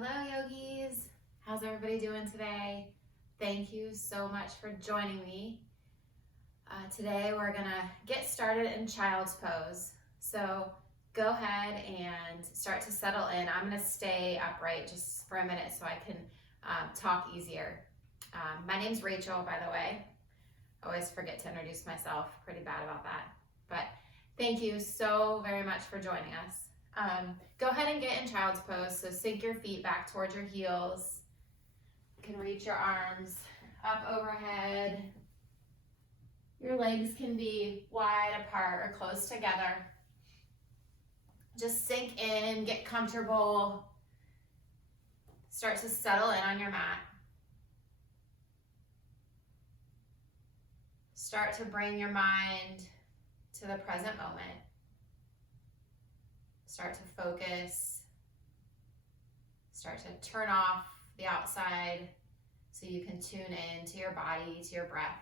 Hello yogis, how's everybody doing today? Thank you so much for joining me. Today we're gonna get started in child's pose. So go ahead and start to settle in. I'm gonna stay upright just for a minute so I can talk easier. My name's Rachel, by the way. I always forget to introduce myself, pretty bad about that. But thank you so very much for joining us. Go ahead and get in child's pose. So sink your feet back towards your heels. You can reach your arms up overhead. Your legs can be wide apart or close together. Just sink in, get comfortable. Start to settle in on your mat. Start to bring your mind to the present moment. Start to focus. Start to turn off the outside so you can tune in to your body, to your breath.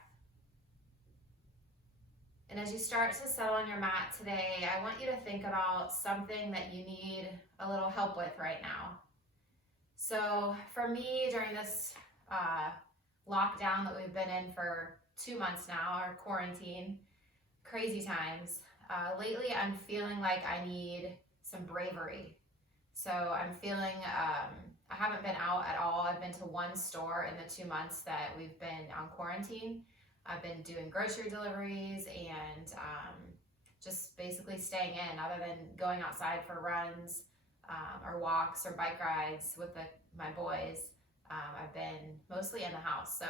And as you start to settle on your mat today, I want you to think about something that you need a little help with right now. So for me, during this lockdown that we've been in for 2 months now, our quarantine, crazy times, lately I'm feeling like I need some bravery. So I'm feeling, I haven't been out at all. I've been to one store in the 2 months that we've been on quarantine. I've been doing grocery deliveries and just basically staying in other than going outside for runs or walks or bike rides with my boys. I've been mostly in the house. So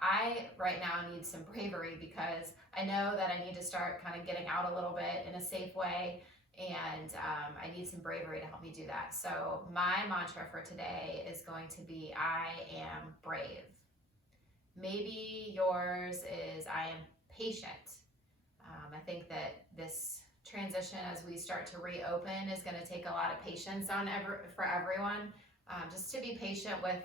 I right now need some bravery because I know that I need to start kind of getting out a little bit in a safe way. And I need some bravery to help me do that. So my mantra for today is going to be, I am brave. Maybe yours is, I am patient. I think that this transition as we start to reopen is going to take a lot of patience for everyone. Just to be patient with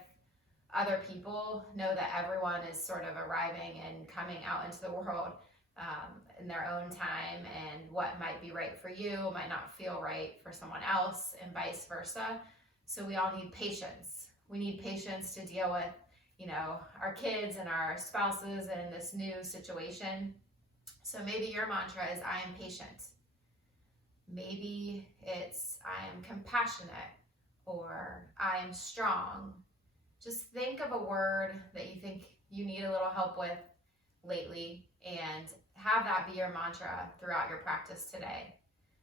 other people, know that everyone is sort of arriving and coming out into the world in their own time, and what might be right for you might not feel right for someone else, and vice versa. So we all need patience. We need patience to deal with, our kids and our spouses and this new situation. So maybe your mantra is, I am patient. Maybe it's, I am compassionate, or I am strong. Just think of a word that you think you need a little help with lately and have that be your mantra throughout your practice today.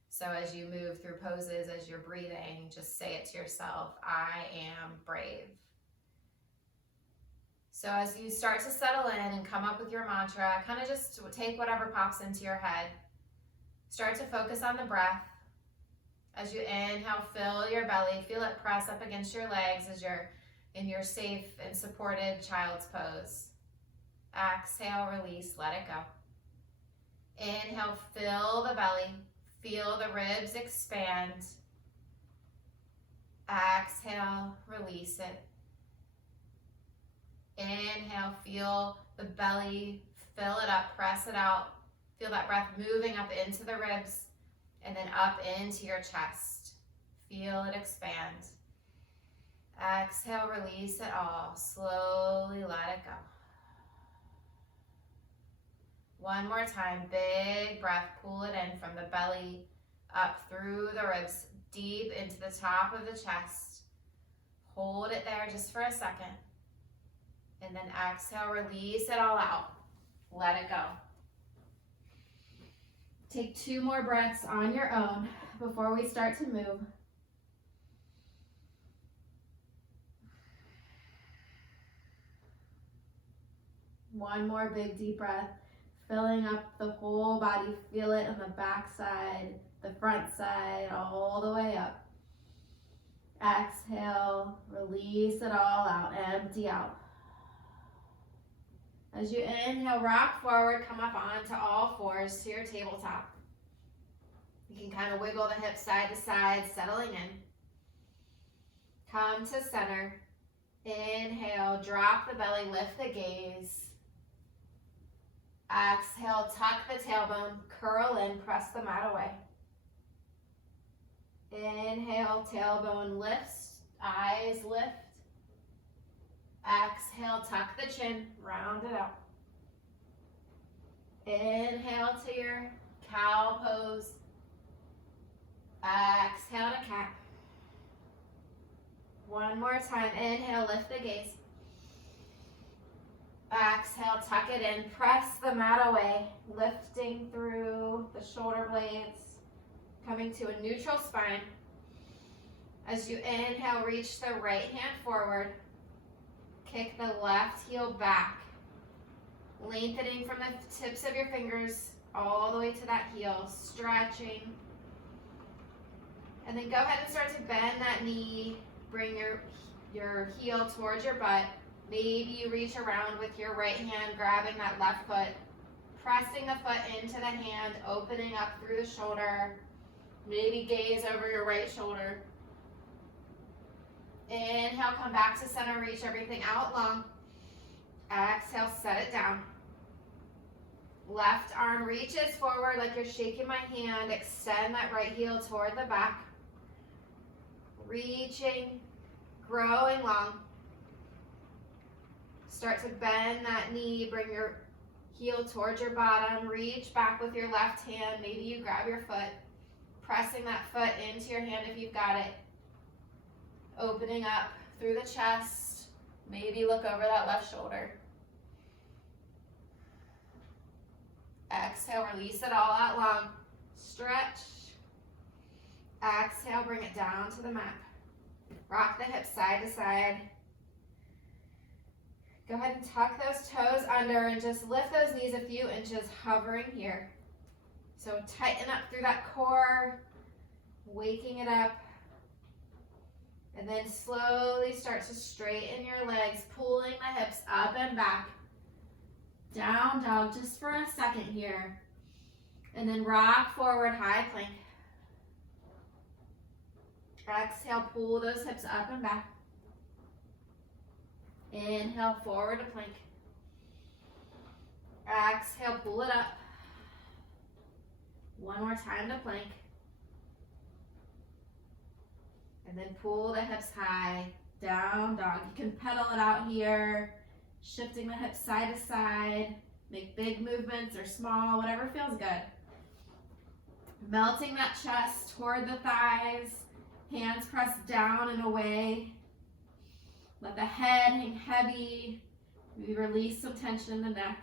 So as you move through poses, as you're breathing, just say it to yourself, I am brave. So as you start to settle in and come up with your mantra, kind of just take whatever pops into your head. Start to focus on the breath. As you inhale, fill your belly, feel it press up against your legs as you're in your safe and supported child's pose. Exhale, release, let it go. Inhale, fill the belly, feel the ribs expand. Exhale, release it. Inhale, feel the belly, fill it up, press it out. Feel that breath moving up into the ribs and then up into your chest. Feel it expand. Exhale, release it all. Slowly let it go. One more time, big breath, pull it in from the belly, up through the ribs, deep into the top of the chest. Hold it there just for a second. And then exhale, release it all out. Let it go. Take 2 more breaths on your own before we start to move. One more big deep breath, filling up the whole body. Feel it on the back side, the front side, all the way up. Exhale, release it all out, empty out. As you inhale, rock forward, come up onto all fours to your tabletop. You can kind of wiggle the hips side to side, settling in. Come to center. Inhale, drop the belly, lift the gaze. Exhale, tuck the tailbone, curl in, press the mat away. Inhale, tailbone lifts Eyes lift. Exhale, tuck the chin, round it out. Inhale to your cow pose. Exhale to cat. One more time. Inhale, lift the gaze. Exhale, tuck it in. Press the mat away, lifting through the shoulder blades, coming to a neutral spine. As you inhale, reach the right hand forward. Kick the left heel back, lengthening from the tips of your fingers all the way to that heel, stretching. And then go ahead and start to bend that knee. Bring your heel towards your butt. Maybe you reach around with your right hand, grabbing that left foot, pressing the foot into the hand, opening up through the shoulder. Maybe gaze over your right shoulder. Inhale, come back to center, reach everything out long. Exhale, set it down. Left arm reaches forward like you're shaking my hand. Extend that right heel toward the back. Reaching, growing long. Start to bend that knee, bring your heel towards your bottom. Reach back with your left hand. Maybe you grab your foot, pressing that foot into your hand if you've got it. Opening up through the chest. Maybe look over that left shoulder. Exhale, release it all out long. Stretch. Exhale, bring it down to the mat. Rock the hips side to side. Go ahead and tuck those toes under and just lift those knees a few inches, hovering here. So tighten up through that core, waking it up. And then slowly start to straighten your legs, pulling the hips up and back. Down dog just for a second here. And then rock forward, high plank. Exhale, pull those hips up and back. Inhale, forward to plank. Exhale, pull it up. One more time to plank. And then pull the hips high, down dog. You can pedal it out here, shifting the hips side to side. Make big movements or small, whatever feels good. Melting that chest toward the thighs, hands pressed down and away. Let the head hang heavy. Maybe release some tension in the neck.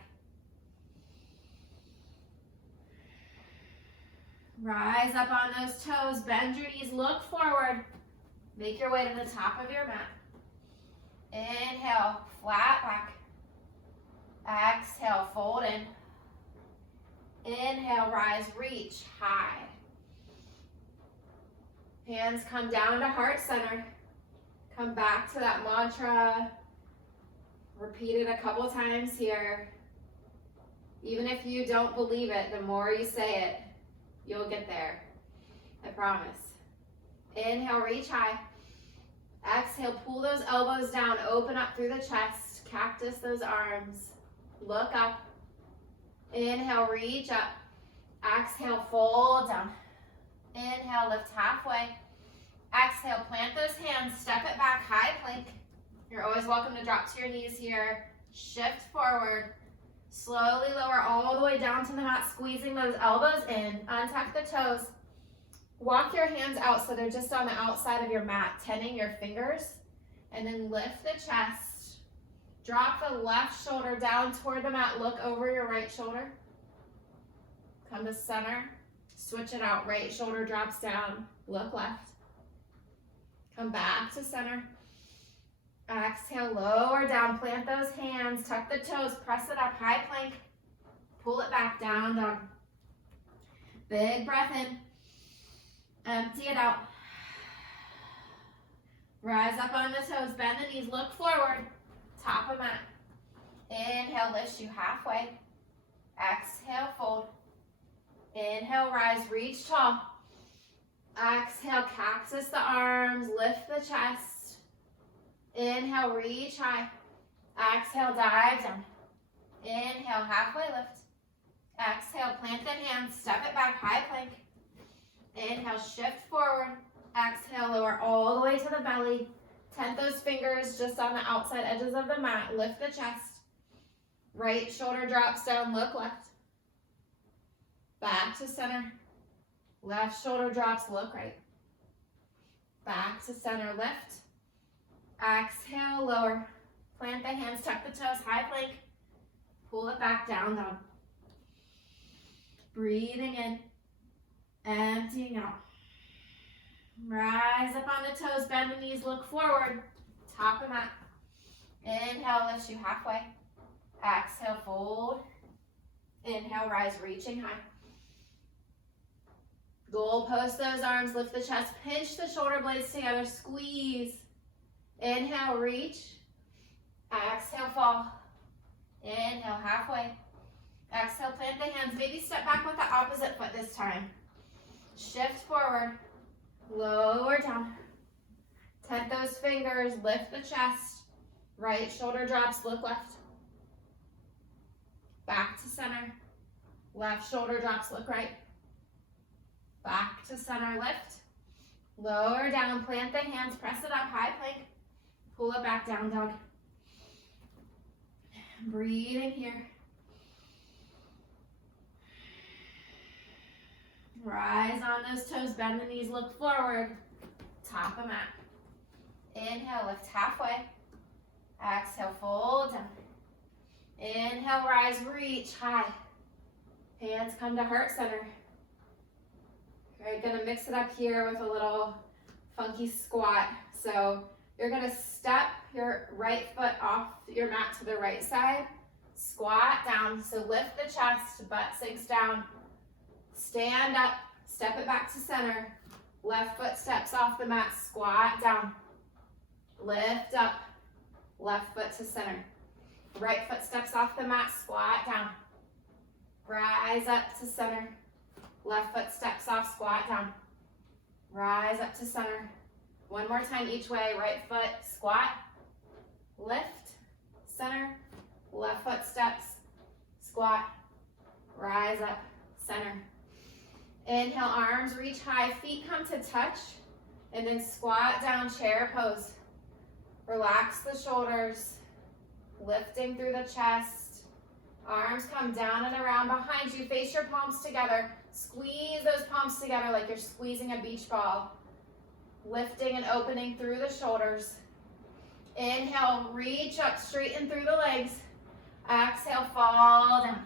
Rise up on those toes, bend your knees, look forward. Make your way to the top of your mat. Inhale, flat back. Exhale, fold in. Inhale, rise, reach, high. Hands come down to heart center. Come back to that mantra. Repeat it a couple times here. Even if you don't believe it, the more you say it, you'll get there. I promise. Inhale, reach high. Exhale, pull those elbows down, open up through the chest, cactus those arms. Look up. Inhale, reach up. Exhale, fold down. Inhale, lift halfway. Exhale, plant those hands, step it back, high plank. You're always welcome to drop to your knees here. Shift forward. Slowly lower all the way down to the mat, squeezing those elbows in. Untuck the toes. Walk your hands out so they're just on the outside of your mat, tending your fingers. And then lift the chest. Drop the left shoulder down toward the mat. Look over your right shoulder. Come to center. Switch it out. Right shoulder drops down. Look left. Come back to center. Exhale, lower down. Plant those hands. Tuck the toes. Press it up. High plank. Pull it back. Down dog. Big breath in. Empty it out. Rise up on the toes. Bend the knees. Look forward. Top of mat. Inhale, lift you halfway. Exhale, fold. Inhale, rise, reach tall. Exhale, cactus the arms, lift the chest. Inhale, reach high. Exhale, dive down. Inhale, halfway lift. Exhale, plant the hands, step it back, high plank. Inhale, shift forward. Exhale, lower all the way to the belly. Tent those fingers just on the outside edges of the mat. Lift the chest. Right shoulder drops down, look left. Back to center. Left shoulder drops, look right. Back to center, lift. Exhale, lower. Plant the hands, tuck the toes, high plank. Pull it back, down dog. Breathing in, emptying out. Rise up on the toes, bend the knees, look forward. Top of mat. Inhale, lifts you halfway. Exhale, fold. Inhale, rise, reaching high. Goal post those arms, lift the chest, pinch the shoulder blades together, squeeze. Inhale, reach. Exhale, fall. Inhale, halfway. Exhale, plant the hands. Maybe step back with the opposite foot this time. Shift forward. Lower down. Tent those fingers. Lift the chest. Right shoulder drops. Look left. Back to center. Left shoulder drops. Look right. Back to center. Lift. Lower down. Plant the hands. Press it up. High plank. Pull it back, down dog. Breathing here. Rise on those toes, bend the knees, look forward. Top of mat. Inhale, lift halfway. Exhale, fold down. Inhale, rise, reach high. Hands come to heart center. All right, gonna mix it up here with a little funky squat. So you're gonna step your right foot off your mat to the right side. Squat down, so lift the chest, butt sinks down. Stand up, step it back to center. Left foot steps off the mat, squat down. Lift up, left foot to center. Right foot steps off the mat, squat down. Rise up to center. Left foot steps off, squat down. Rise up to center. One more time each way, right foot, squat. Lift, center. Left foot steps, squat. Rise up, center. Inhale, arms reach high, feet come to touch, and then squat down, chair pose. Relax the shoulders, lifting through the chest. Arms come down and around behind you. Face your palms together. Squeeze those palms together like you're squeezing a beach ball. Lifting and opening through the shoulders. Inhale, reach up, straighten through the legs. Exhale, fall down.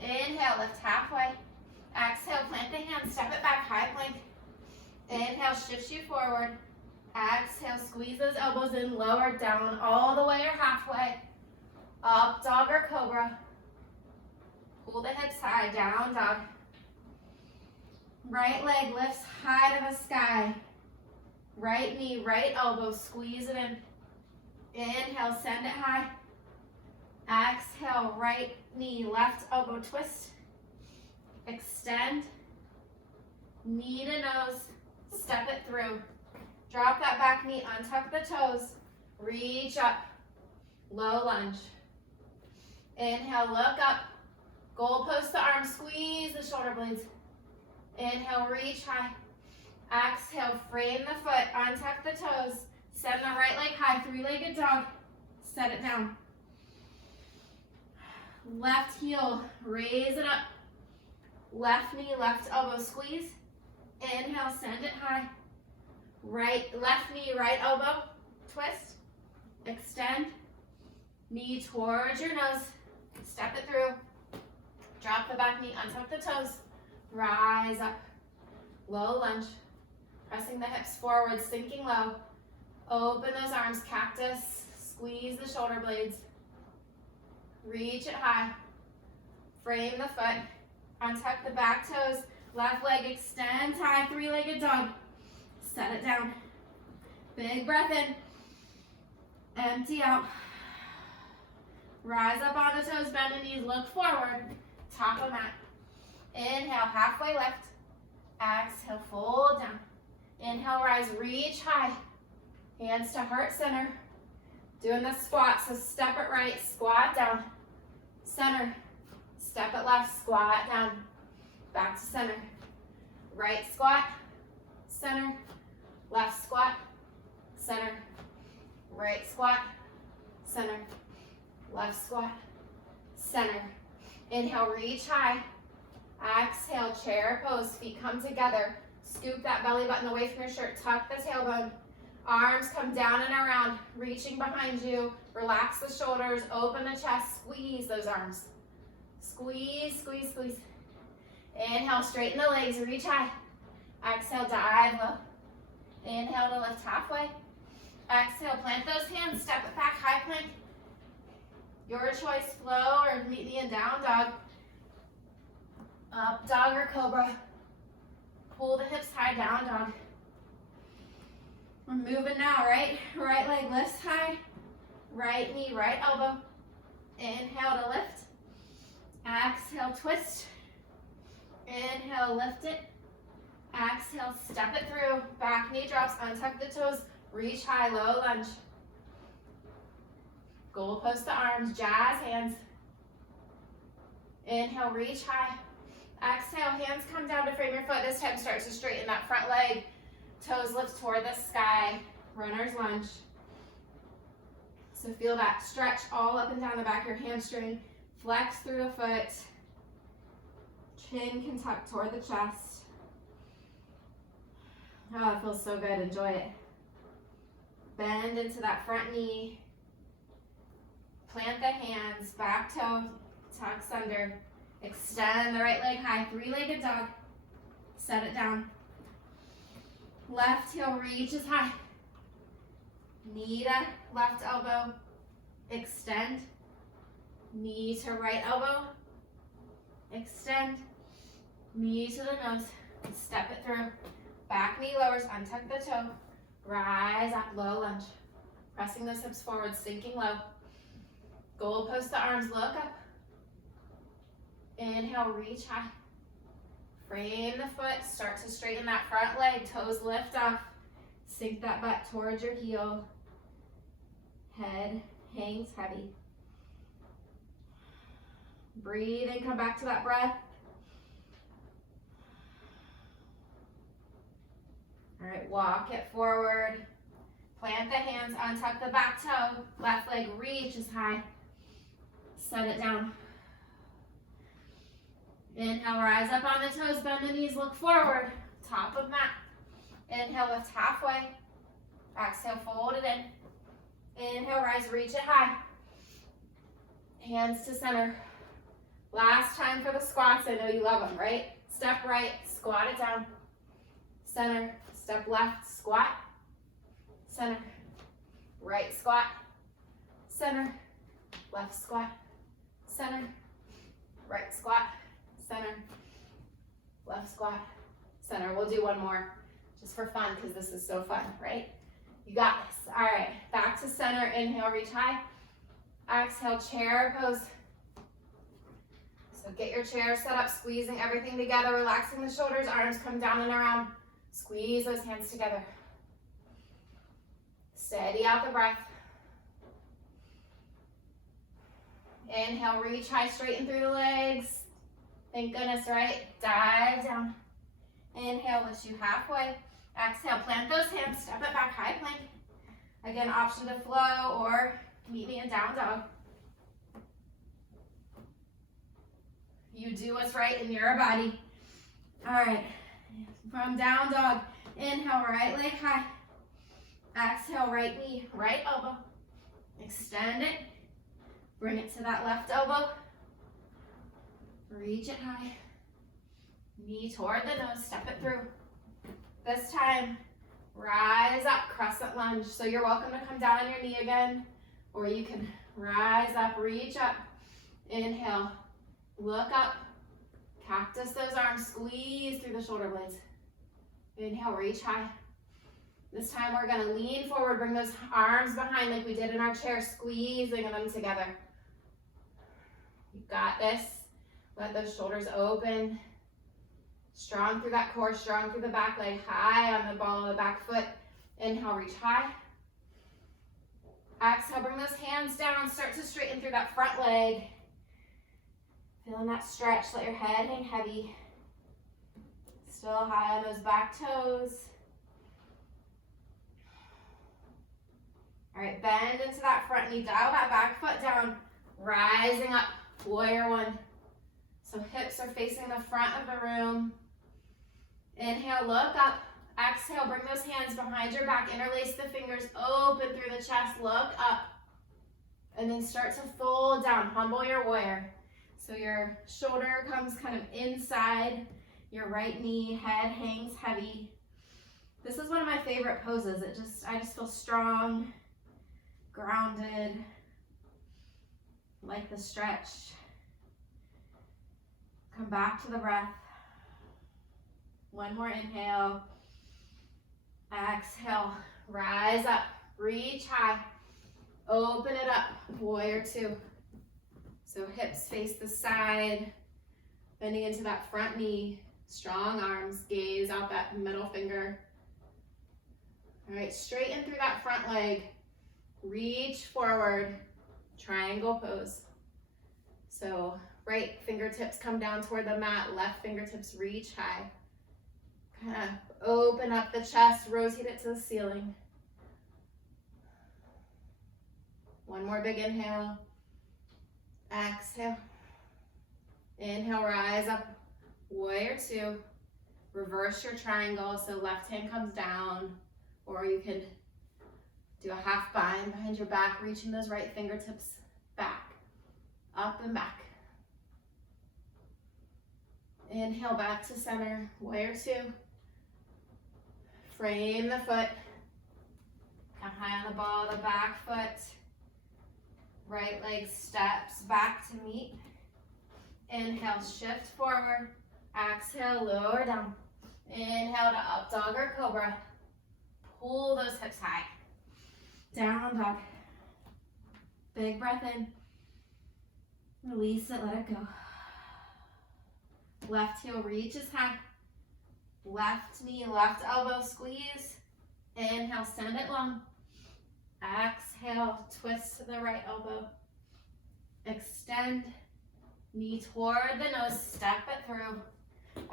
Inhale, lift halfway. Exhale, plant the hands, step it back, high plank. Inhale, shifts you forward. Exhale, squeeze those elbows in, lower down, all the way or halfway. Up dog or cobra. Pull the hips high, down dog. Right leg lifts high to the sky. Right knee, right elbow, squeeze it in. Inhale, send it high. Exhale, right knee, left elbow twist. Extend, knee to nose, step it through. Drop that back knee, untuck the toes, reach up, low lunge. Inhale, look up, goal post the arms, squeeze the shoulder blades. Inhale, reach high. Exhale, frame the foot, untuck the toes, send the right leg high, three-legged dog, set it down. Left heel, raise it up. Left knee, left elbow, squeeze. Inhale, send it high. Left knee, right elbow, twist. Extend. Knee towards your nose. Step it through. Drop the back knee, untuck the toes. Rise up. Low lunge. Pressing the hips forward, sinking low. Open those arms, cactus. Squeeze the shoulder blades. Reach it high. Frame the foot. Untuck the back toes, left leg extends high, three-legged dog. Set it down. Big breath in. Empty out. Rise up on the toes, bend the knees, look forward. Top of mat. Inhale, halfway lift. Exhale, fold down. Inhale, rise, reach high. Hands to heart center. Doing the squat, so step it right, squat down. Center. Step it left, squat down, back to center. Right squat, center, left squat, center. Right squat, center, left squat, center. Inhale, reach high. Exhale, chair pose, feet come together. Scoop that belly button away from your shirt, tuck the tailbone. Arms come down and around, reaching behind you. Relax the shoulders, open the chest, squeeze those arms. Squeeze, squeeze, squeeze. Inhale, straighten the legs, reach high. Exhale, dive low. Inhale to lift halfway. Exhale, plant those hands, step it back, high plank. Your choice, flow or meet me in down dog. Up dog or cobra. Pull the hips high, down dog. We're moving now, right? Right leg lifts high. Right knee, right elbow. Inhale to lift. Exhale, twist. Inhale, lift it. Exhale, step it through. Back knee drops, untuck the toes. Reach high, low lunge. Goalpost the arms, jazz hands. Inhale, reach high. Exhale, hands come down to frame your foot. This time start to straighten that front leg. Toes lift toward the sky. Runner's lunge. So feel that stretch all up and down the back of your hamstring. Flex through the foot. Chin can tuck toward the chest. Oh, it feels so good. Enjoy it. Bend into that front knee. Plant the hands. Back toe tucks under. Extend the right leg high. Three-legged dog. Set it down. Left heel reaches high. Knee to left elbow. Extend. Knee to right elbow. Extend. Knee to the nose. Step it through. Back knee lowers. Untuck the toe. Rise up. Low lunge. Pressing those hips forward. Sinking low. Goalpost the arms. Look up. Inhale. Reach high. Frame the foot. Start to straighten that front leg. Toes lift off. Sink that butt towards your heel. Head hangs heavy. Breathe and come back to that breath. All right, walk it forward. Plant the hands, untuck the back toe. Left leg reaches high. Set it down. Inhale, rise up on the toes, bend the knees, look forward. Top of mat. Inhale, lift halfway. Exhale, fold it in. Inhale, rise, reach it high. Hands to center. Last time for the squats. I know you love them, right? Step right, squat it down. Center, step left, squat. Center, right squat. Center, left squat. Center, right squat. Center, left squat, center. We'll do one more just for fun because this is so fun, right? You got this. All right, back to center. Inhale, reach high. Exhale, chair pose. So get your chair set up, squeezing everything together, relaxing the shoulders, arms come down and around. Squeeze those hands together. Steady out the breath. Inhale, reach high, straighten through the legs. Thank goodness, right? Dive down. Inhale, lift you halfway. Exhale, plant those hands, step it back, high plank. Again, option to flow or meet me in down dog. You do what's right in your body. All right, from down dog, inhale, right leg high. Exhale, right knee, right elbow. Extend it. Bring it to that left elbow. Reach it high. Knee toward the nose, step it through. This time, rise up, crescent lunge. So you're welcome to come down on your knee again, or you can rise up, reach up. Inhale, look up, cactus those arms, squeeze through the shoulder blades. Inhale, reach high. This time we're gonna lean forward, bring those arms behind like we did in our chair, squeezing them together. You got this. Let those shoulders open. Strong through that core, strong through the back leg, high on the ball of the back foot. Inhale, reach high. Exhale, bring those hands down, start to straighten through that front leg. Feeling that stretch, let your head hang heavy. Still high on those back toes. All right, bend into that front knee, dial that back foot down, rising up, warrior one. So hips are facing the front of the room. Inhale, look up. Exhale, bring those hands behind your back, interlace the fingers, open through the chest, look up. And then start to fold down, humble your warrior. So your shoulder comes kind of inside your right knee, head hangs heavy. This is one of my favorite poses. I just feel strong, grounded, like the stretch. Come back to the breath. One more inhale. Exhale, rise up, reach high. Open it up, warrior two. So hips face the side, bending into that front knee, strong arms, gaze out that middle finger. All right, straighten through that front leg, reach forward, triangle pose. So right fingertips come down toward the mat, left fingertips reach high. Kind of open up the chest, rotate it to the ceiling. One more big inhale. Exhale. Inhale, rise up. Warrior two. Reverse your triangle, so left hand comes down, or you can do a half bind behind your back, reaching those right fingertips back, up and back. Inhale, back to center, warrior two. Frame the foot. Come high on the ball, the back foot. Right leg steps back to meet. Inhale, shift forward. Exhale, lower down. Inhale to up dog or cobra. Pull those hips high. Down dog. Big breath in. Release it, let it go. Left heel reaches high. Left knee, left elbow squeeze. Inhale, send it long. Exhale, twist to the right elbow. Extend, knee toward the nose, step it through.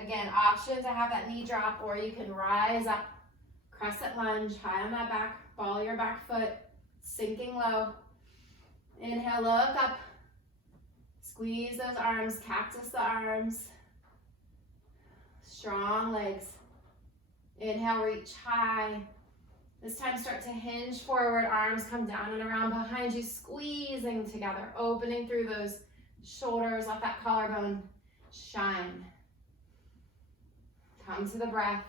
Again, option to have that knee drop, or you can rise up, crescent lunge, high on that back, ball your back foot, sinking low. Inhale, look up. Squeeze those arms, cactus the arms. Strong legs. Inhale, reach high. This time start to hinge forward, arms come down and around behind you, squeezing together, opening through those shoulders, let that collarbone shine. Come to the breath.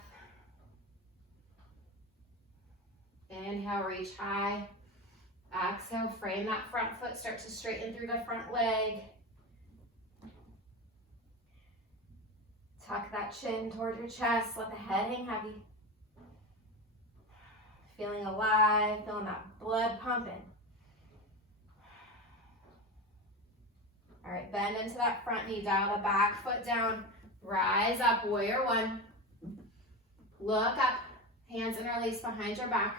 Inhale, reach high. Exhale, frame that front foot, start to straighten through the front leg. Tuck that chin toward your chest, let the head hang heavy. Feeling alive, feeling that blood pumping. All right, bend into that front knee, dial the back foot down, rise up, warrior one. Look up, hands interlace behind your back.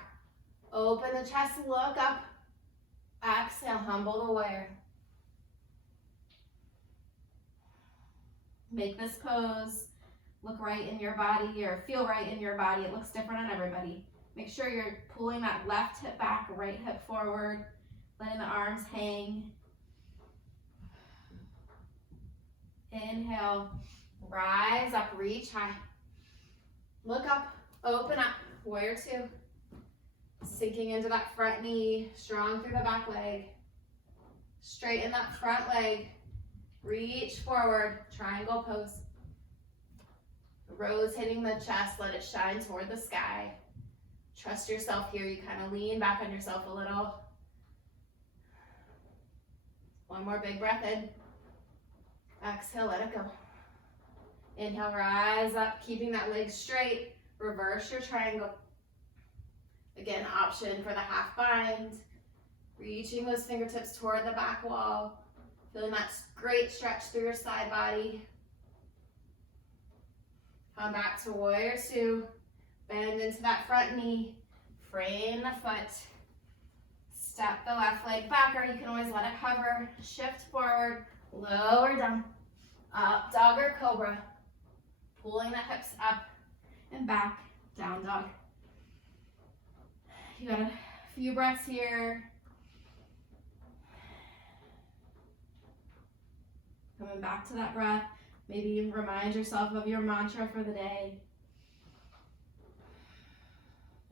Open the chest, look up. Exhale, humble the warrior. Make this pose look right in your body or feel right in your body. It looks different on everybody. Make sure you're pulling that left hip back, right hip forward, letting the arms hang. Inhale, rise up, reach high. Look up, open up, warrior two. Sinking into that front knee, strong through the back leg. Straighten that front leg. Reach forward, triangle pose. Rotating the chest, let it shine toward the sky. Trust yourself here, you kind of lean back on yourself a little. One more big breath in. Exhale, let it go. Inhale, rise up, keeping that leg straight. Reverse your triangle. Again, option for the half bind. Reaching those fingertips toward the back wall. Feeling that great stretch through your side body. Come back to warrior two. Bend into that front knee. Frame the foot. Step the left leg back, or you can always let it hover. Shift forward, lower down. Up dog or cobra. Pulling the hips up and back, down dog. You gotta A few breaths here. Coming back to that breath. Maybe remind yourself of your mantra for the day.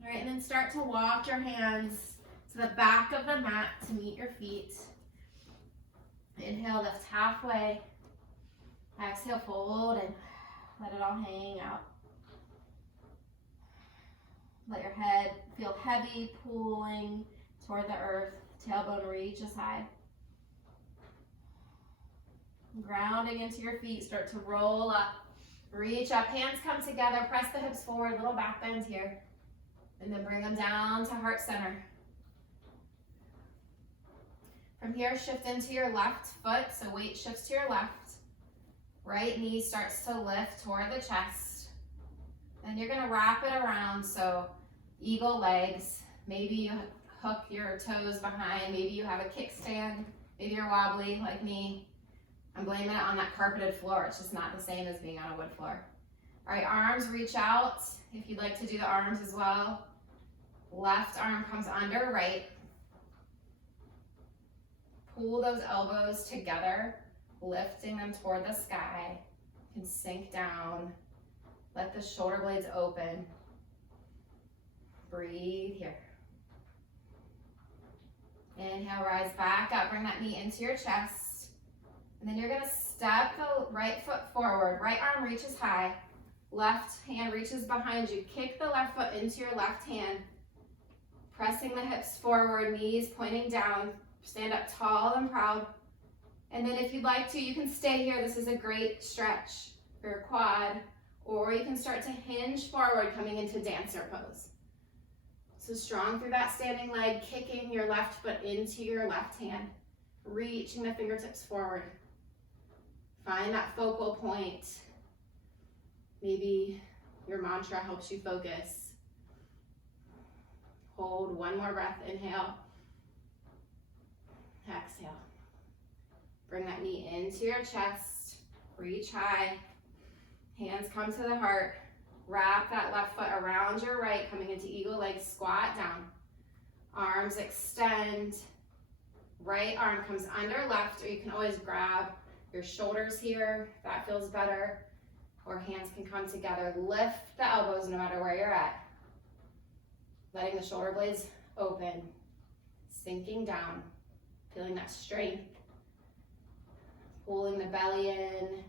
All right, and then start to walk your hands to the back of the mat to meet your feet. Inhale, lift halfway. Exhale, fold and let it all hang out. Let your head feel heavy, pulling toward the earth. Tailbone reaches high. Grounding into your feet, start to roll up. Reach up, hands come together, press the hips forward, little back bend here. And then bring them down to heart center. From here, shift into your left foot, so weight shifts to your left. Right knee starts to lift toward the chest. And you're gonna wrap it around, so eagle legs. Maybe you hook your toes behind, maybe you have a kickstand, maybe you're wobbly like me. I'm blaming it on that carpeted floor. It's just not the same as being on a wood floor. All right, arms reach out. If you'd like to do the arms as well. Left arm comes under right. Pull those elbows together, lifting them toward the sky. You can sink down. Let the shoulder blades open. Breathe here. Inhale, rise back up. Bring that knee into your chest. And then you're gonna step the right foot forward. Right arm reaches high. Left hand reaches behind you. Kick the left foot into your left hand. Pressing the hips forward, knees pointing down. Stand up tall and proud. And then if you'd like to, you can stay here. This is a great stretch for your quad. Or you can start to hinge forward, coming into dancer pose. So strong through that standing leg, kicking your left foot into your left hand. Reaching the fingertips forward. Find that focal point. Maybe your mantra helps you focus. Hold one more breath. Inhale. Exhale. Bring that knee into your chest. Reach high. Hands come to the heart. Wrap that left foot around your right, coming into eagle leg, squat down. Arms extend. Right arm comes under left, or you can always grab your shoulders here, if that feels better. Or hands can come together. Lift the elbows no matter where you're at. Letting the shoulder blades open. Sinking down. Feeling that strength. Pulling the belly in.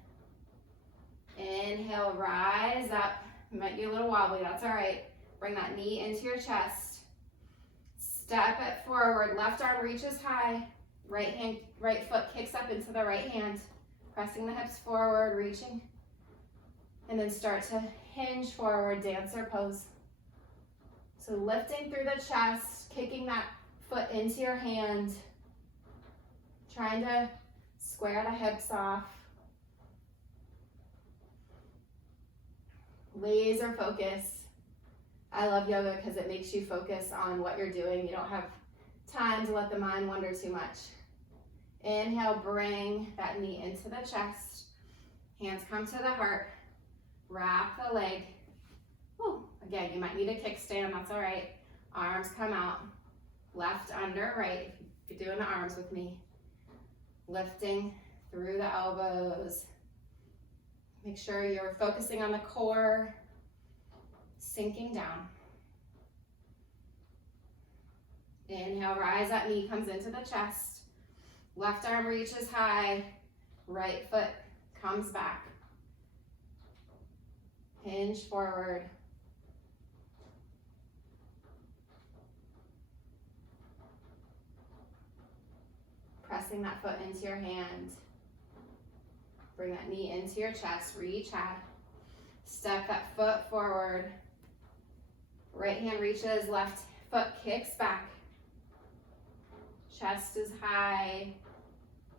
Inhale, rise up. You might be a little wobbly, that's all right. Bring that knee into your chest. Step it forward. Left arm reaches high. Right foot kicks up into the right hand. Pressing the hips forward, reaching. And then start to hinge forward, dancer pose. So lifting through the chest, kicking that foot into your hand. Trying to square the hips off. Laser focus. I love yoga because it makes you focus on what you're doing. You don't have time to let the mind wander too much. Inhale, bring that knee into the chest. Hands come to the heart. Wrap the leg. Whew. Again, you might need a kickstand, that's all right. Arms come out. Left under, right. If you're doing the arms with me. Lifting through the elbows. Make sure you're focusing on the core. Sinking down. Inhale, rise up, knee comes into the chest. Left arm reaches high. Right foot comes back. Hinge forward. Pressing that foot into your hand. Bring that knee into your chest, reach high. Step that foot forward. Right hand reaches, left foot kicks back. Chest is high.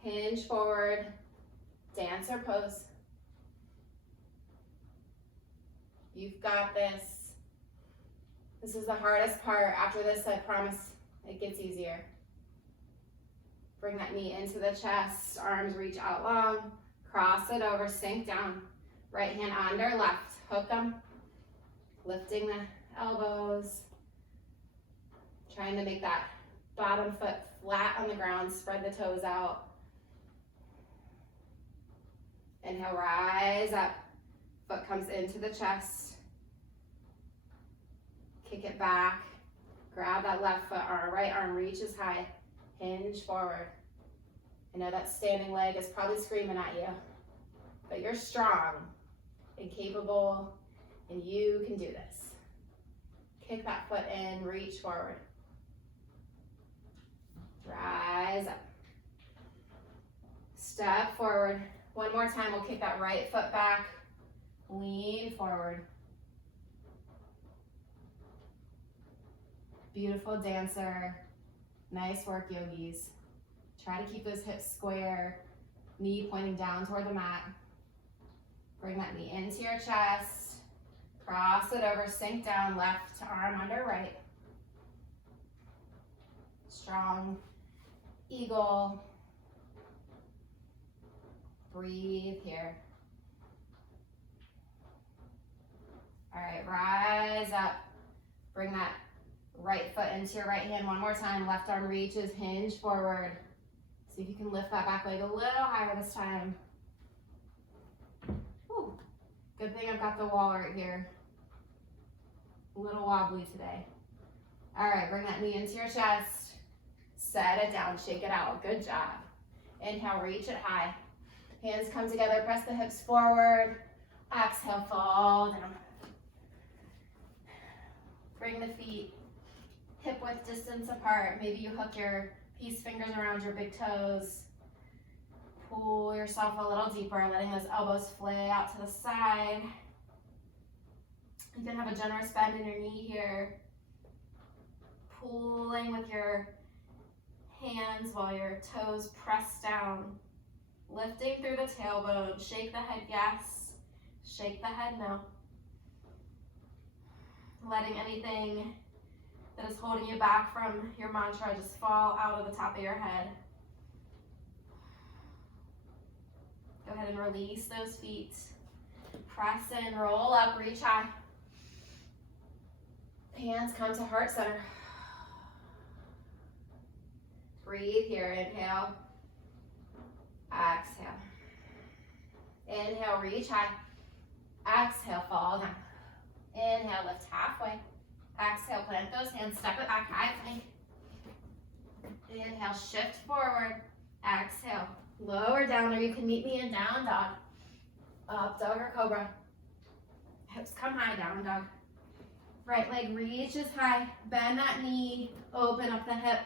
Hinge forward. Dancer pose. You've got this. This is the hardest part. After this, I promise it gets easier. Bring that knee into the chest. Arms reach out long. Cross it over, sink down. Right hand under, left. Hook them. Lifting the elbows. Trying to make that bottom foot flat on the ground, spread the toes out. Inhale, rise up. Foot comes into the chest. Kick it back. Grab that left foot, right arm reaches high. Hinge forward. I know that standing leg is probably screaming at you, but you're strong and capable, and you can do this. Kick that foot in, reach forward. Rise up. Step forward. One more time, we'll kick that right foot back. Lean forward. Beautiful dancer. Nice work, yogis. Try to keep those hips square, knee pointing down toward the mat. Bring that knee into your chest. Cross it over, sink down, left arm under right. Strong eagle. Breathe here. All right, rise up. Bring that right foot into your right hand one more time. Left arm reaches, hinge forward. See if you can lift that back leg a little higher this time. Whew. Good thing I've got the wall right here. A little wobbly today. All right, bring that knee into your chest. Set it down, shake it out. Good job. Inhale, reach it high. Hands come together, press the hips forward. Exhale, fall down. Bring the feet hip width distance apart. Maybe you hook your peace fingers around your big toes. Pull yourself a little deeper, letting those elbows flay out to the side. You can have a generous bend in your knee here. Pulling with your hands while your toes press down. Lifting through the tailbone. Shake the head yes. Shake the head no. Letting anything that is holding you back from your mantra just fall out of the top of your head. Go ahead and release those feet. Press in, roll up, reach high. Hands come to heart center. Breathe here, inhale. Exhale. Inhale, reach high. Exhale, fall down. Inhale, lift halfway. Exhale, plant those hands, step it back, high plank. Inhale, shift forward. Exhale, lower down, or you can meet me in down dog. Up dog or cobra. Hips come high, down dog. Right leg reaches high, bend that knee, open up the hip.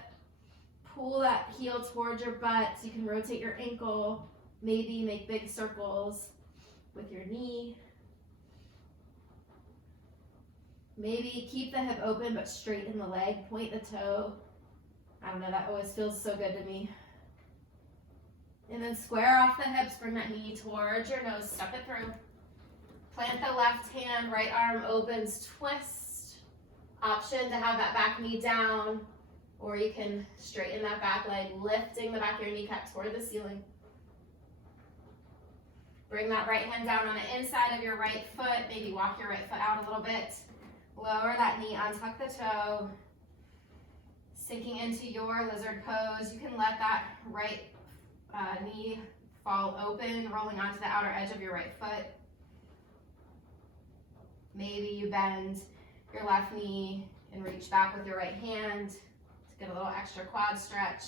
Pull that heel towards your butt so you can rotate your ankle. Maybe make big circles with your knee. Maybe keep the hip open but straighten the leg, point the toe. I don't know, that always feels so good to me. And then square off the hips, bring that knee towards your nose, step it through. Plant the left hand, right arm opens, twist. Option to have that back knee down, or you can straighten that back leg, lifting the back of your kneecap toward the ceiling. Bring that right hand down on the inside of your right foot, maybe walk your right foot out a little bit. Lower that knee, untuck the toe. Sinking into your lizard pose. You can let that right knee fall open, rolling onto the outer edge of your right foot. Maybe you bend your left knee and reach back with your right hand to get a little extra quad stretch.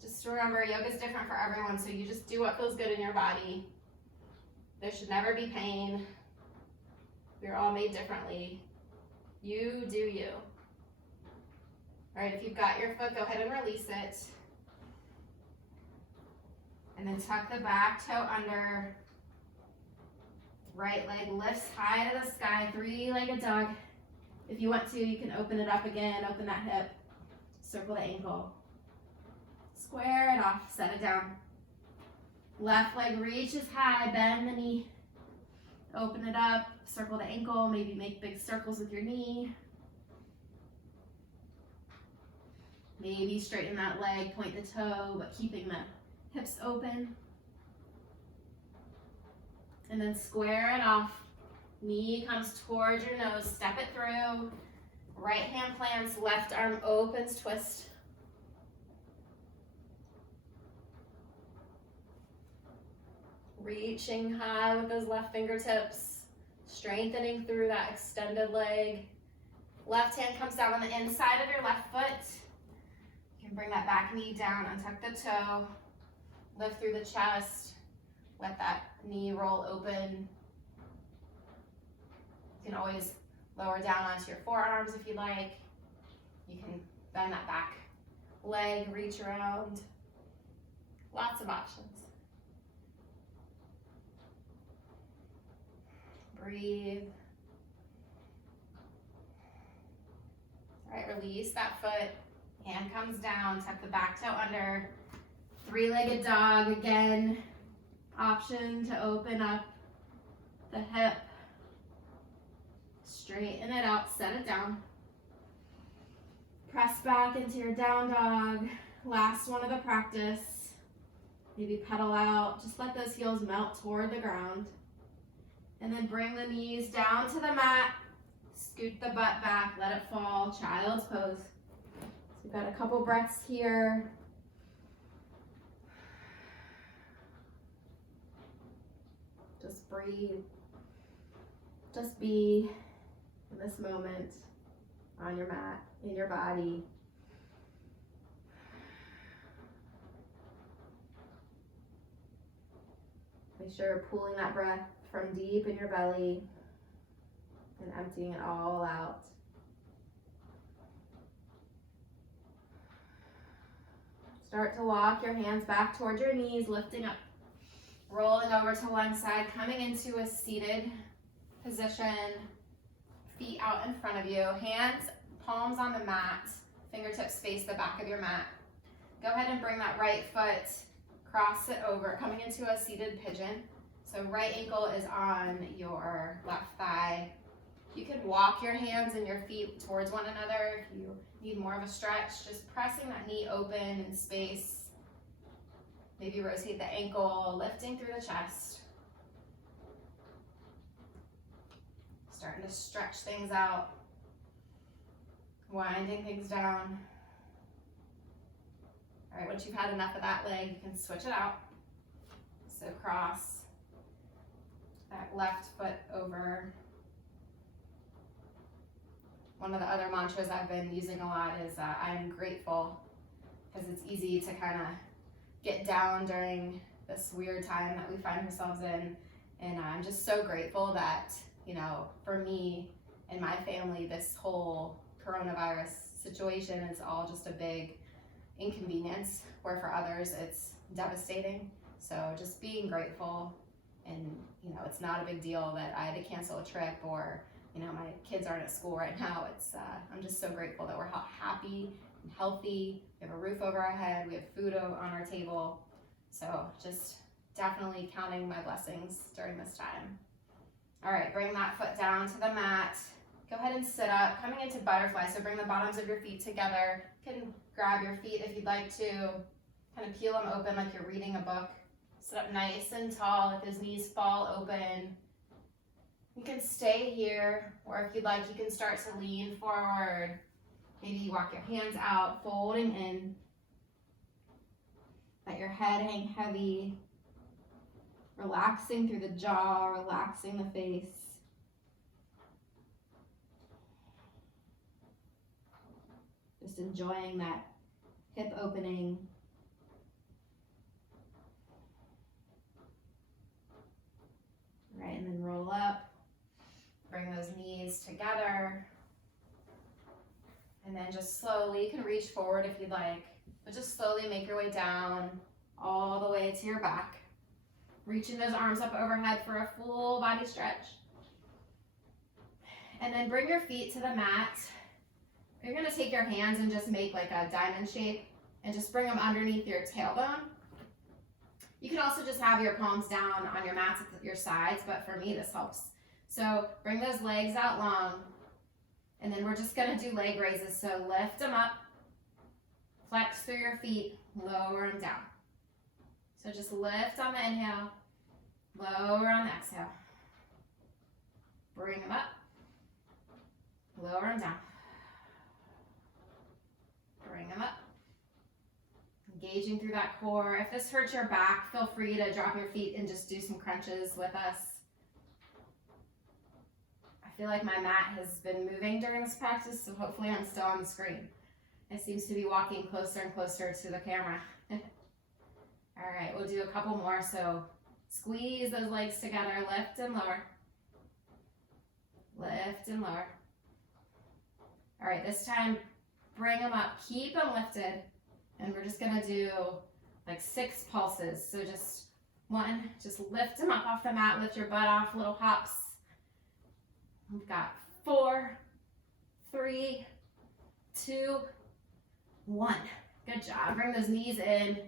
Just remember, yoga is different for everyone, so you just do what feels good in your body. There should never be pain. We're all made differently. You do you. All right, if you've got your foot, go ahead and release it. And then tuck the back toe under. Right leg lifts high to the sky, three-legged dog. If you want to, you can open it up again, open that hip, circle the ankle. Square it off, set it down. Left leg reaches high, bend the knee. Open it up, circle the ankle, maybe make big circles with your knee. Maybe straighten that leg, point the toe, but keeping the hips open. And then square it off. Knee comes towards your nose, step it through. Right hand plants, left arm opens, twist. Reaching high with those left fingertips, strengthening through that extended leg. Left hand comes down on the inside of your left foot. You can bring that back knee down, untuck the toe, lift through the chest, let that knee roll open. You can always lower down onto your forearms if you like. You can bend that back leg, reach around. Lots of options. Breathe. All right, release that foot. Hand comes down, tuck the back toe under. Three-legged dog again. Option to open up the hip. Straighten it out, set it down. Press back into your down dog. Last one of the practice. Maybe pedal out. Just let those heels melt toward the ground. And then bring the knees down to the mat. Scoot the butt back, let it fall, child's pose. So we've got a couple breaths here. Just breathe. Just be in this moment on your mat, in your body. Make sure you're pulling that breath from deep in your belly and emptying it all out. Start to walk your hands back towards your knees, lifting up, rolling over to one side, coming into a seated position, feet out in front of you, hands, palms on the mat, fingertips face the back of your mat. Go ahead and bring that right foot, cross it over, coming into a seated pigeon. So right ankle is on your left thigh. You can walk your hands and your feet towards one another if you need more of a stretch. Just pressing that knee open in space. Maybe rotate the ankle, lifting through the chest. Starting to stretch things out. Winding things down. All right, once you've had enough of that leg, you can switch it out. So cross that left foot over. One of the other mantras I've been using a lot is I'm grateful, because it's easy to kind of get down during this weird time that we find ourselves in. And I'm just so grateful that, you know, for me and my family, this whole coronavirus situation is all just a big inconvenience, where for others it's devastating. So just being grateful, and you know, it's not a big deal that I had to cancel a trip, or you know, my kids aren't at school right now. It's I'm just so grateful that we're happy and healthy. We have a roof over our head. We have food on our table. So just definitely counting my blessings during this time. All right, bring that foot down to the mat. Go ahead and sit up, coming into butterfly. So bring the bottoms of your feet together. You can grab your feet if you'd like to. Kind of peel them open like you're reading a book. Sit up nice and tall, let those knees fall open. You can stay here, or if you'd like, you can start to lean forward. Maybe you walk your hands out, folding in. Let your head hang heavy. Relaxing through the jaw, relaxing the face. Just enjoying that hip opening. Right, and then roll up. Bring those knees together. And then just slowly, you can reach forward if you'd like, but just slowly make your way down all the way to your back. Reaching those arms up overhead for a full body stretch. And then bring your feet to the mat. You're gonna take your hands and just make like a diamond shape and just bring them underneath your tailbone. You can also just have your palms down on your mats at your sides, but for me this helps. So bring those legs out long, and then we're just gonna do leg raises. So lift them up, flex through your feet, lower them down. So just lift on the inhale, lower on the exhale. Bring them up, lower them down. Engaging through that core. If this hurts your back, feel free to drop your feet and just do some crunches with us. I feel like my mat has been moving during this practice, so hopefully I'm still on the screen. It seems to be walking closer and closer to the camera. All right, we'll do a couple more. So squeeze those legs together, lift and lower. Lift and lower. All right, this time, bring them up, keep them lifted, and we're just gonna do like 6 pulses. So just 1, just lift them up off the mat, lift your butt off, little hops. We've got 4, 3, 2, 1. Good job. Bring those knees in.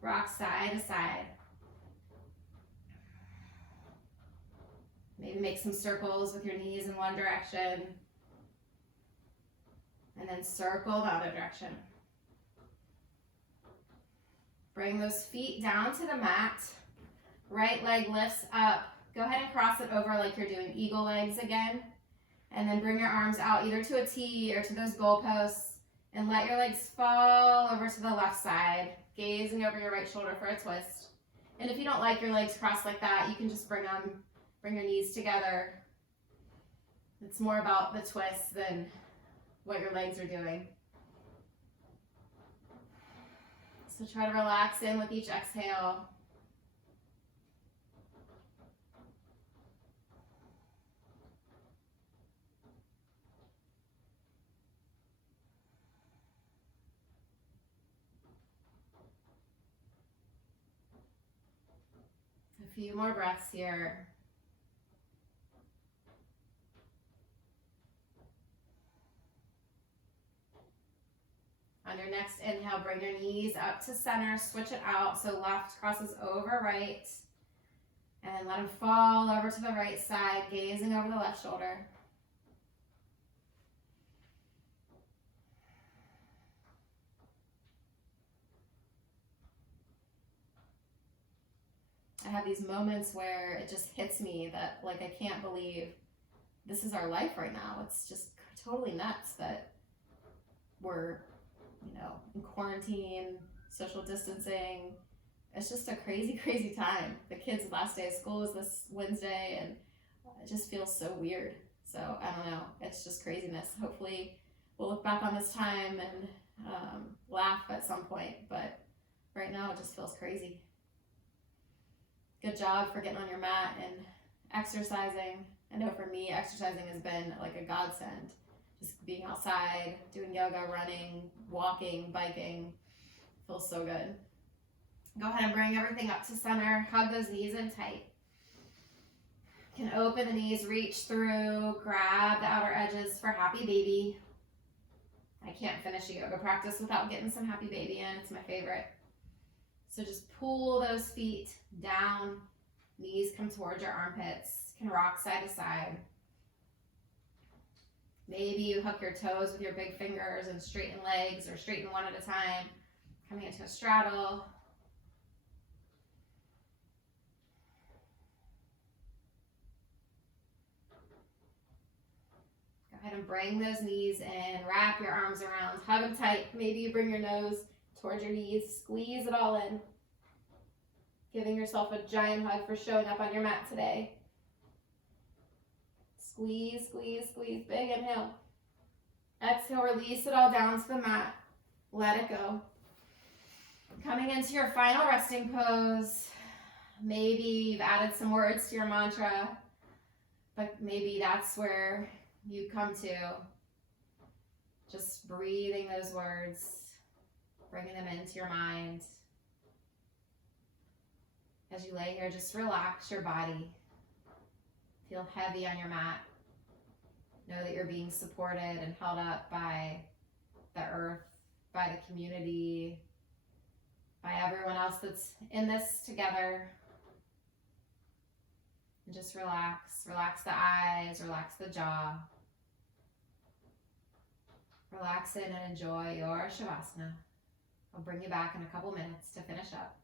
Rock side to side. Maybe make some circles with your knees in one direction. And then circle the other direction. Bring those feet down to the mat. Right leg lifts up. Go ahead and cross it over like you're doing eagle legs again. And then bring your arms out either to a T or to those goalposts. And let your legs fall over to the left side, gazing over your right shoulder for a twist. And if you don't like your legs crossed like that, you can just bring your knees together. It's more about the twist than what your legs are doing. So try to relax in with each exhale. A few more breaths here. On your next inhale, bring your knees up to center, switch it out. So left crosses over right. And then let them fall over to the right side, gazing over the left shoulder. I have these moments where it just hits me that, like, I can't believe this is our life right now. It's just totally nuts that we're, in quarantine, social distancing. It's just a crazy, crazy time. The kids' last day of school is this Wednesday, and it just feels so weird. So, I don't know. It's just craziness. Hopefully, we'll look back on this time and laugh at some point. But right now, it just feels crazy. Good job for getting on your mat and exercising. I know for me, exercising has been like a godsend. Just being outside, doing yoga, running, walking, biking, feels so good. Go ahead and bring everything up to center. Hug those knees in tight. You can open the knees, reach through, grab the outer edges for happy baby. I can't finish a yoga practice without getting some happy baby in. It's my favorite. So just pull those feet down. Knees come towards your armpits. You can rock side to side. Maybe you hook your toes with your big fingers and straighten legs, or straighten one at a time. Coming into a straddle. Go ahead and bring those knees in. Wrap your arms around. Hug them tight. Maybe you bring your nose towards your knees. Squeeze it all in. Giving yourself a giant hug for showing up on your mat today. Squeeze, squeeze, squeeze. Big inhale. Exhale, release it all down to the mat. Let it go. Coming into your final resting pose. Maybe you've added some words to your mantra, but maybe that's where you come to. Just breathing those words, bringing them into your mind. As you lay here, just relax your body. Feel heavy on your mat. Know that you're being supported and held up by the earth, by the community, by everyone else that's in this together. And just relax. Relax the eyes, relax the jaw. Relax in and enjoy your Shavasana. I'll bring you back in a couple minutes to finish up.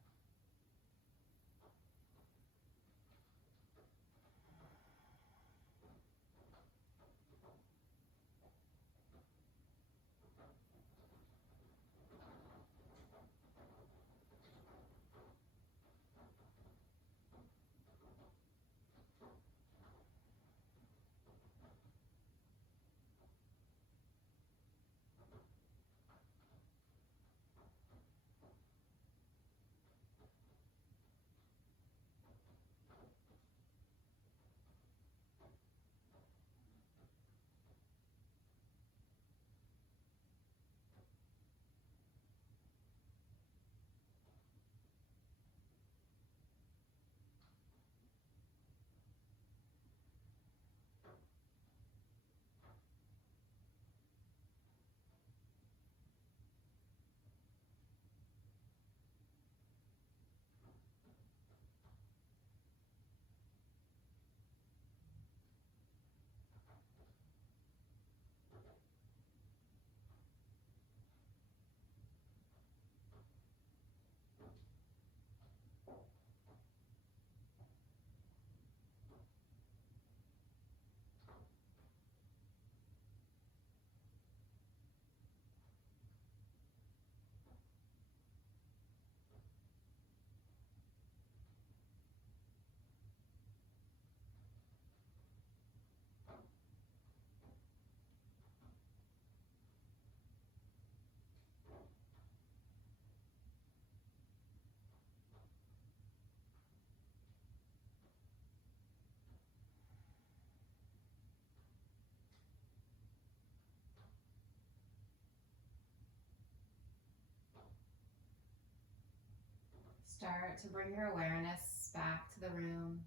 Start to bring your awareness back to the room,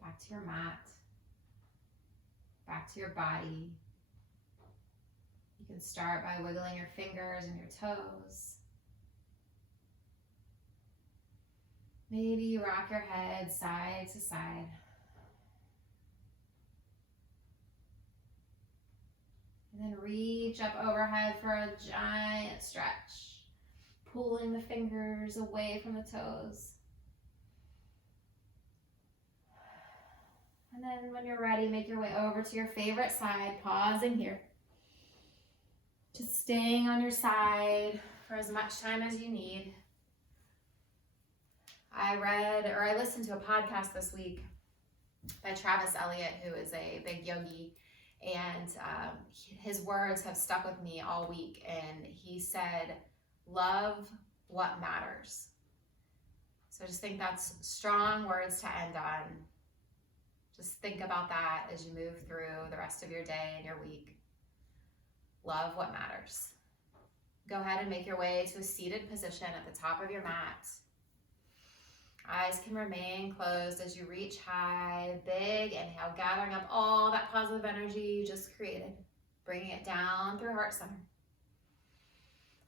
back to your mat, back to your body. You can start by wiggling your fingers and your toes. Maybe you rock your head side to side. And then reach up overhead for a giant stretch, pulling the fingers away from the toes. And then when you're ready, make your way over to your favorite side, pausing here. Just staying on your side for as much time as you need. I listened to a podcast this week by Travis Elliott, who is a big yogi, and his words have stuck with me all week. And he said, love what matters. So I just think that's strong words to end on. Just think about that as you move through the rest of your day and your week. Love what matters. Go ahead and make your way to a seated position at the top of your mat. Eyes can remain closed as you reach high. Big inhale, gathering up all that positive energy you just created, bringing it down through heart center.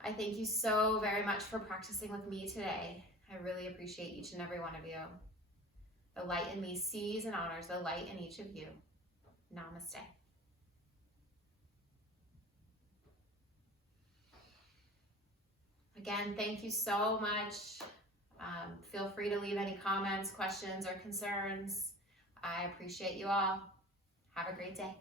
I thank you so very much for practicing with me today. I really appreciate each and every one of you. The light in me sees and honors the light in each of you. Namaste. Again, thank you so much. Feel free to leave any comments, questions, or concerns. I appreciate you all. Have a great day.